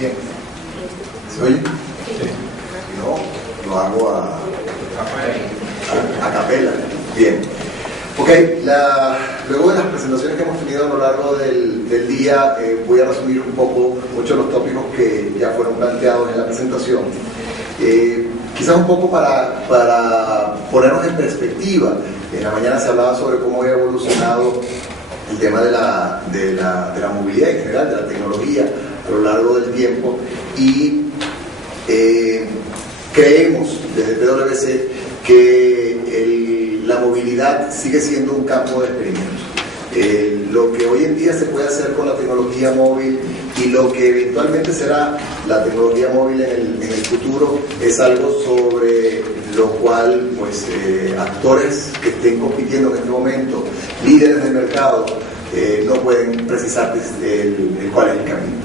Bien. ¿Se oye? Sí. Si no, lo hago a capela. Bien. Ok, luego de las presentaciones que hemos tenido a lo largo del día, voy a resumir un poco muchos de los tópicos que ya fueron planteados en la presentación. Quizás un poco para ponernos en perspectiva. En la mañana se hablaba sobre cómo había evolucionado el tema de la movilidad en general, de la tecnología a lo largo del tiempo, y creemos desde PwC que la movilidad sigue siendo un campo de experimentos. Lo que hoy en día se puede hacer con la tecnología móvil y lo que eventualmente será la tecnología móvil en el futuro es algo sobre lo cual pues, actores que estén compitiendo en este momento, líderes del mercado, no pueden precisar cuál es el camino.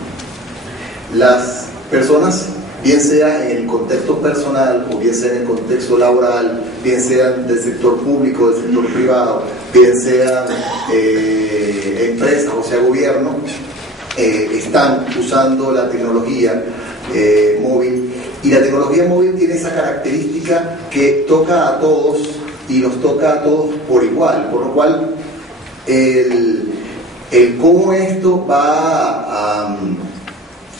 Las personas, bien sea en el contexto personal o bien sea en el contexto laboral, bien sean del sector público, del sector privado, bien sean empresas o sea gobierno, están usando la tecnología móvil, y la tecnología móvil tiene esa característica que toca a todos y los toca a todos por igual, por lo cual el cómo esto va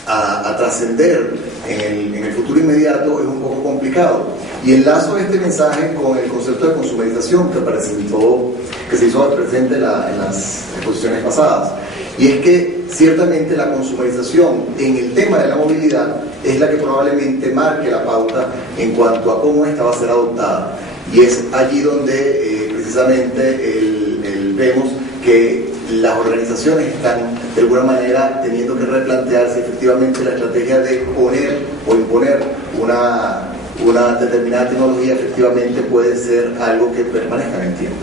a trascender en el futuro inmediato es un poco complicado, y enlazo este mensaje con el concepto de consumerización que se hizo presente en las exposiciones pasadas, y es que ciertamente la consumerización en el tema de la movilidad es la que probablemente marque la pauta en cuanto a cómo esta va a ser adoptada, y es allí donde precisamente vemos que las organizaciones están de alguna manera teniendo que replantearse efectivamente la estrategia de poner o imponer una determinada tecnología efectivamente puede ser algo que permanezca en el tiempo.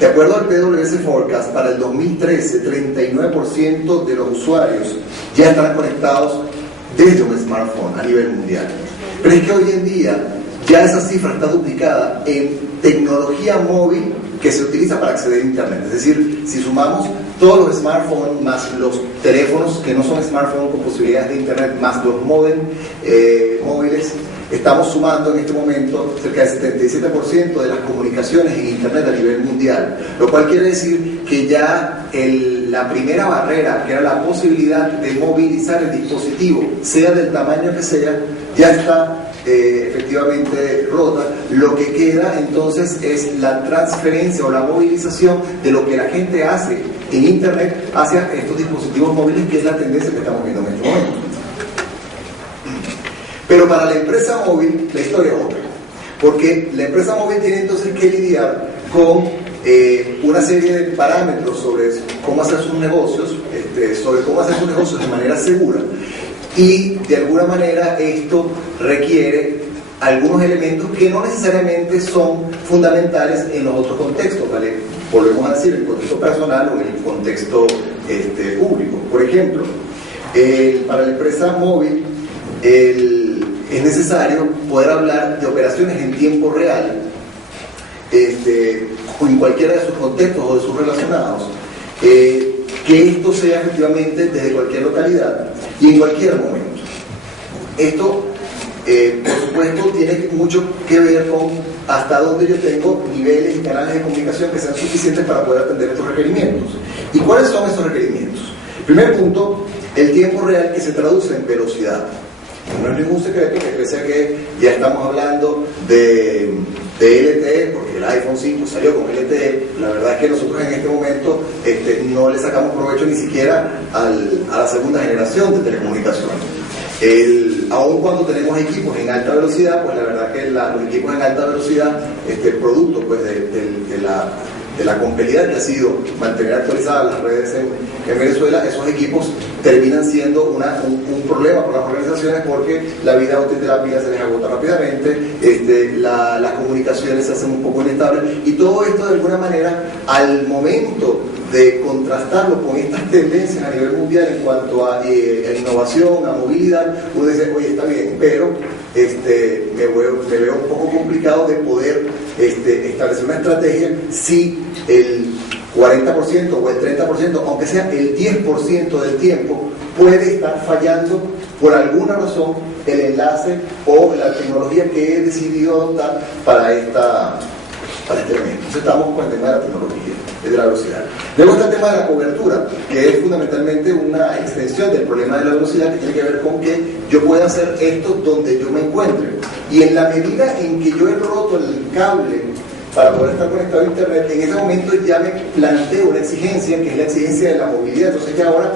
De acuerdo al PwC Forecast, para el 2013, 39% de los usuarios ya estarán conectados desde un smartphone a nivel mundial. Pero es que hoy en día ya esa cifra está duplicada en tecnología móvil que se utiliza para acceder a Internet. Es decir, si sumamos todos los smartphones más los teléfonos que no son smartphones con posibilidades de Internet más los móviles, estamos sumando en este momento cerca del 77% de las comunicaciones en Internet a nivel mundial, lo cual quiere decir que ya la primera barrera, que era la posibilidad de movilizar el dispositivo, sea del tamaño que sea, ya está efectivamente rota. Lo que queda entonces es la transferencia o la movilización de lo que la gente hace en Internet hacia estos dispositivos móviles, que es la tendencia que estamos viendo en este momento. Pero para la empresa móvil la historia es otra, porque la empresa móvil tiene entonces que lidiar con una serie de parámetros sobre cómo hacer sus negocios, de manera segura, y de alguna manera esto requiere algunos elementos que no necesariamente son fundamentales en los otros contextos, ¿vale? Volvemos a decir, el contexto personal o el contexto público. Por ejemplo, para la empresa móvil es necesario poder hablar de operaciones en tiempo real, en cualquiera de sus contextos o de sus relacionados, que esto sea efectivamente desde cualquier localidad y en cualquier momento. Esto, por supuesto, tiene mucho que ver con hasta dónde yo tengo niveles y canales de comunicación que sean suficientes para poder atender estos requerimientos. ¿Y cuáles son esos requerimientos? Primer punto, el tiempo real, que se traduce en velocidad. No es ningún secreto que pese a que ya estamos hablando de LTE, porque el iPhone 5 salió con LTE, la verdad es que nosotros en este momento no le sacamos provecho ni siquiera a la segunda generación de telecomunicaciones. Aun cuando tenemos equipos en alta velocidad, pues la verdad que los equipos en alta velocidad, producto pues de la complejidad que ha sido mantener actualizadas las redes en Venezuela, esos equipos terminan siendo un problema para las organizaciones, porque la vida útil de la pila se les agota rápidamente, las comunicaciones se hacen un poco inestables, y todo esto de alguna manera, al momento de contrastarlo con estas tendencias a nivel mundial en cuanto a innovación, a movilidad, uno dice, oye, está bien, pero me veo un poco complicado de poder establecer una estrategia si 40% o el 30%, aunque sea el 10% del tiempo, puede estar fallando por alguna razón el enlace o la tecnología que he decidido adoptar para este elemento. Entonces estamos con el tema de la tecnología, de la velocidad. Luego está el tema de la cobertura, que es fundamentalmente una extensión del problema de la velocidad, que tiene que ver con que yo pueda hacer esto donde yo me encuentre. Y en la medida en que yo he roto el cable para poder estar conectado a internet, en ese momento ya me planteo una exigencia, que es la exigencia de la movilidad. Entonces que ahora,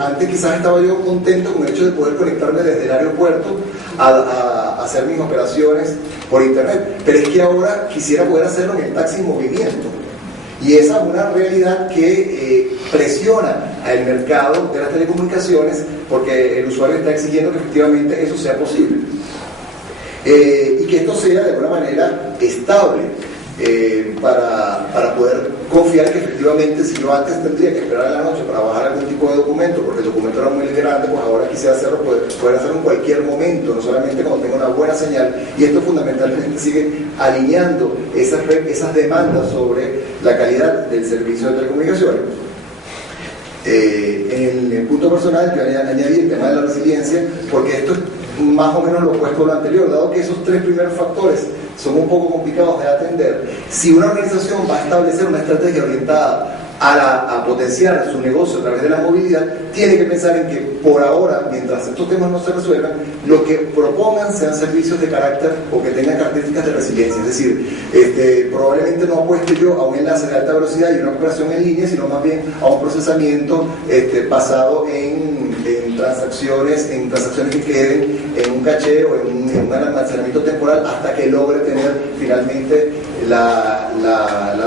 antes quizás estaba yo contento con el hecho de poder conectarme desde el aeropuerto a hacer mis operaciones por internet, pero es que ahora quisiera poder hacerlo en el taxi en movimiento. Y esa es una realidad que presiona al mercado de las telecomunicaciones, porque el usuario está exigiendo que efectivamente eso sea posible. Y que esto sea de alguna manera estable, para poder confiar que efectivamente, si yo antes tendría que esperar a la noche para bajar algún tipo de documento, porque el documento era muy grande, pues ahora quisiera hacerlo, poder hacerlo en cualquier momento, no solamente cuando tenga una buena señal. Y esto fundamentalmente sigue alineando esas demandas sobre la calidad del servicio de telecomunicaciones. En el punto personal yo añadí el tema de la resiliencia, porque esto es más o menos lo opuesto a lo anterior. Dado que esos tres primeros factores son un poco complicados de atender, si una organización va a establecer una estrategia orientada a potenciar su negocio a través de la movilidad, tiene que pensar en que por ahora, mientras estos temas no se resuelvan, lo que propongan sean servicios de carácter o que tengan características de resiliencia. Es decir, probablemente no apueste yo a un enlace de alta velocidad y una operación en línea, sino más bien a un procesamiento basado en transacciones que queden en un caché o en un almacenamiento temporal hasta que logre tener finalmente la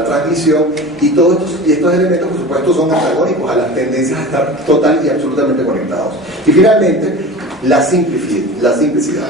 transmisión. Y todos estos elementos, por supuesto, son antagónicos a las tendencias a estar total y absolutamente conectados. Y finalmente, la simplicidad.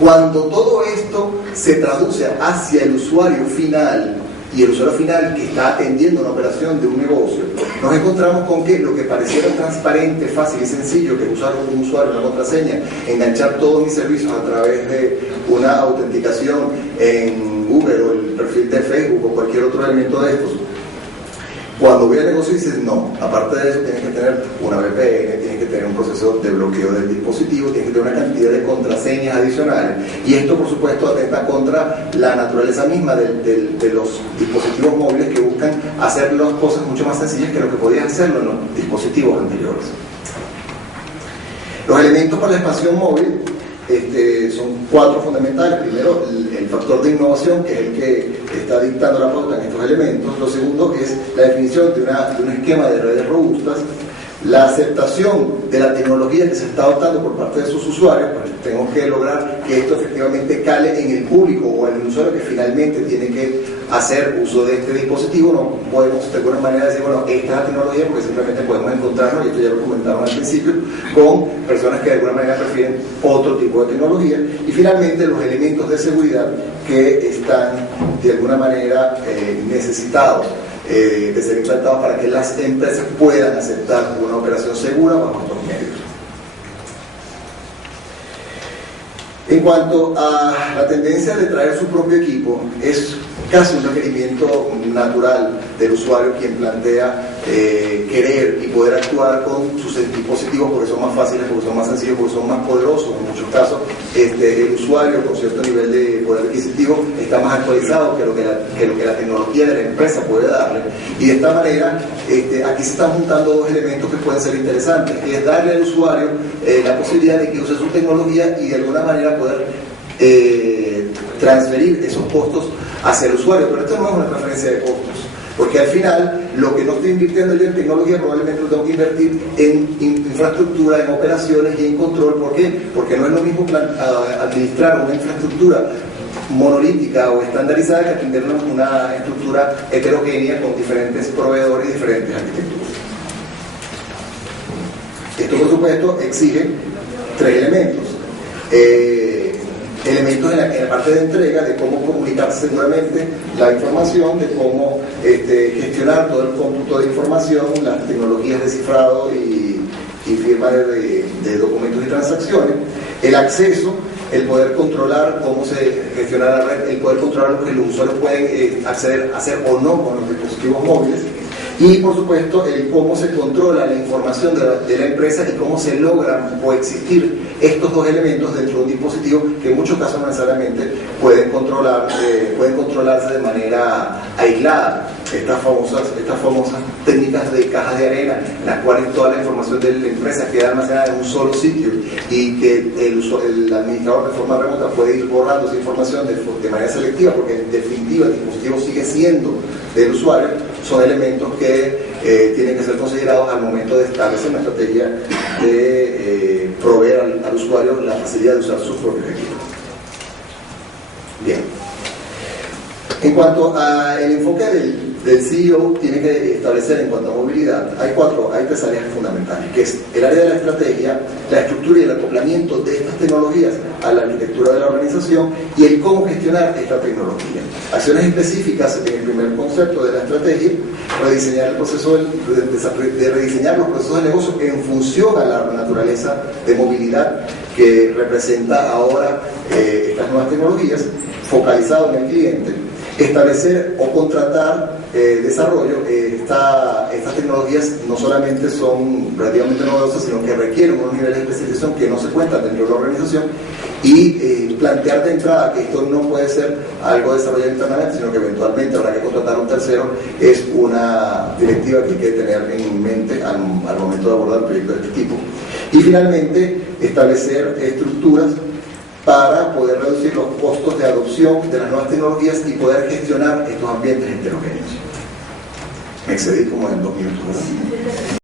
Cuando todo esto se traduce hacia el usuario final, y el usuario final que está atendiendo una operación de un negocio, nos encontramos con que lo que pareciera transparente, fácil y sencillo, que es usar un usuario, una contraseña, enganchar todos mis servicios a través de una autenticación en Google o el perfil de Facebook o cualquier otro elemento de estos, cuando voy al negocio dices no, aparte de eso tienes que tener una VPN, tienes que tener un proceso de bloqueo del dispositivo, tienes que tener una cantidad de contraseñas adicionales, y esto por supuesto atenta contra la naturaleza misma de los dispositivos móviles, que buscan hacer las cosas mucho más sencillas que lo que podías hacerlo en los dispositivos anteriores. Los elementos para la expansión móvil son cuatro fundamentales. Primero, el factor de innovación, que es el que está dictando la pauta en estos elementos. Lo segundo es la definición de un esquema de redes robustas. La aceptación de la tecnología que se está adoptando por parte de sus usuarios, pues tengo que lograr que esto efectivamente cale en el público o en el usuario que finalmente tiene que hacer uso de este dispositivo. No podemos de alguna manera decir, bueno, esta es la tecnología, porque simplemente podemos encontrarnos, y esto ya lo comentaron al principio, con personas que de alguna manera prefieren otro tipo de tecnología. Y finalmente los elementos de seguridad que están de alguna manera necesitados de ser implantados para que las empresas puedan aceptar una operación segura bajo estos medios. En cuanto a la tendencia de traer su propio equipo, es casi un requerimiento natural del usuario quien plantea querer y poder actuar con sus dispositivos, porque son más fáciles, porque son más sencillos, porque son más poderosos. En muchos casos el usuario con cierto nivel de poder adquisitivo está más actualizado que lo que la tecnología de la empresa puede darle, y de esta manera aquí se están juntando dos elementos que pueden ser interesantes, que es darle al usuario la posibilidad de que use su tecnología y de alguna manera poder transferir esos costos hacia el usuario. Pero esto no es una transferencia de costos, porque al final lo que no estoy invirtiendo yo en tecnología probablemente lo tengo que invertir en infraestructura, en operaciones y en control. ¿Por qué? Porque no es lo mismo administrar una infraestructura monolítica o estandarizada que atender una estructura heterogénea con diferentes proveedores y diferentes arquitecturas. Esto por supuesto exige tres elementos. Elementos en la parte de entrega, de cómo comunicarse seguramente la información, de cómo gestionar todo el cómputo de información, las tecnologías de cifrado y firma de documentos y transacciones, el acceso el poder controlar cómo se gestiona la red, el poder controlar lo que los usuarios pueden acceder a hacer o no con los dispositivos móviles, y por supuesto el cómo se controla la información de la empresa y cómo se logran coexistir estos dos elementos dentro de un dispositivo que en muchos casos no necesariamente pueden controlarse de manera aislada. Estas famosas técnicas de cajas de arena, en las cuales toda la información de la empresa queda almacenada en un solo sitio y que el administrador de forma remota puede ir borrando esa información de manera selectiva, porque en definitiva el dispositivo sigue siendo del usuario, son elementos que tienen que ser considerados al momento de establecer una estrategia de proveer al usuario la facilidad de usar sus propios equipos. Bien. En cuanto al enfoque del CEO, tiene que establecer en cuanto a movilidad, hay tres áreas fundamentales, que es el área de la estrategia, la estructura y el acoplamiento de estas tecnologías a la arquitectura de la organización y el cómo gestionar esta tecnología. Acciones específicas en el primer concepto de la estrategia, rediseñar el proceso de rediseñar los procesos de negocio en función a la naturaleza de movilidad que representa ahora estas nuevas tecnologías, focalizado en el cliente. Establecer o contratar desarrollo. Estas tecnologías no solamente son relativamente novedosas, sino que requieren unos niveles de especialización que no se cuentan dentro de la organización, y plantear de entrada que esto no puede ser algo desarrollado internamente, sino que eventualmente habrá que contratar a un tercero, es una directiva que hay que tener en mente al momento de abordar un proyecto de este tipo. Y finalmente, establecer estructuras para poder reducir los costos de adopción de las nuevas tecnologías y poder gestionar estos ambientes heterogéneos. Me excedí como en 2 minutos.